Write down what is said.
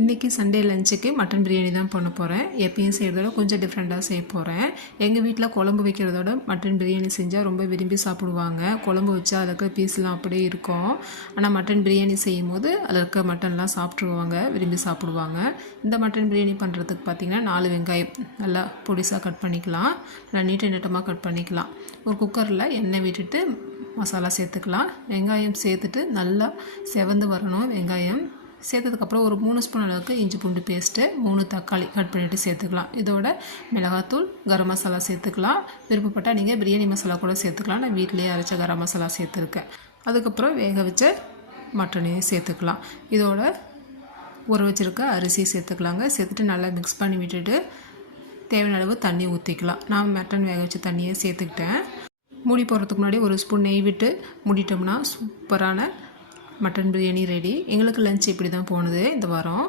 இன்றைக்கி சண்டே லஞ்சுக்கு மட்டன் பிரியாணி தான் பண்ண போகிறேன். எப்பயும் செய்கிறதோட கொஞ்சம் டிஃப்ரெண்ட்டாக செய்ய போகிறேன். எங்கள் வீட்டில் குழம்பு வைக்கிறதோட மட்டன் பிரியாணி செஞ்சால் ரொம்ப விரும்பி சாப்பிடுவாங்க. குழம்பு வச்சா அதில் இருக்க பீஸ்லாம் அப்படியே இருக்கும். ஆனால் மட்டன் பிரியாணி செய்யும் போது அதில் இருக்க மட்டன்லாம் சாப்பிட்ருவாங்க, விரும்பி சாப்பிடுவாங்க. இந்த மட்டன் பிரியாணி பண்ணுறதுக்கு பார்த்திங்கன்னா 4 வெங்காயம் நல்லா பொடிசாக கட் பண்ணிக்கலாம். நல்லா நீட்டமாக கட் பண்ணிக்கலாம். ஒரு குக்கரில் எண்ணெய் விட்டுட்டு மசாலா சேர்த்துக்கலாம். வெங்காயம் சேர்த்துட்டு நல்லா செவந்து வரணும். வெங்காயம் சேர்த்ததுக்கப்புறம் ஒரு 3 ஸ்பூன் அளவுக்கு இஞ்சி பூண்டு பேஸ்ட்டு, 3 தக்காளி கட் பண்ணிவிட்டு சேர்த்துக்கலாம். இதோட மிளகாத்தூள், கரம் மசாலா சேர்த்துக்கலாம். விருப்பப்பட்டால் நீங்கள் பிரியாணி மசாலா கூட சேர்த்துக்கலாம். நான் வீட்டிலேயே அரைச்ச கரம் மசாலா சேர்த்துருக்கேன். அதுக்கப்புறம் வேக வச்ச மட்டனையும் சேர்த்துக்கலாம். இதோட ஊற வச்சுருக்க அரிசி சேர்த்துக்கலாங்க. சேர்த்துட்டு நல்லா மிக்ஸ் பண்ணி விட்டுட்டு தேவையான அளவு தண்ணி ஊற்றிக்கலாம். நான் மட்டன் வேக வச்ச தண்ணியை சேர்த்துக்கிட்டேன். மூடி போடுறதுக்கு முன்னாடி ஒரு ஸ்பூன் நெய் விட்டு மூடிட்டோம்னா சூப்பரான மட்டன் பிரியாணி ரெடி. எங்களுக்கு லஞ்ச் இப்படி தான் போனது இந்த வாரம்.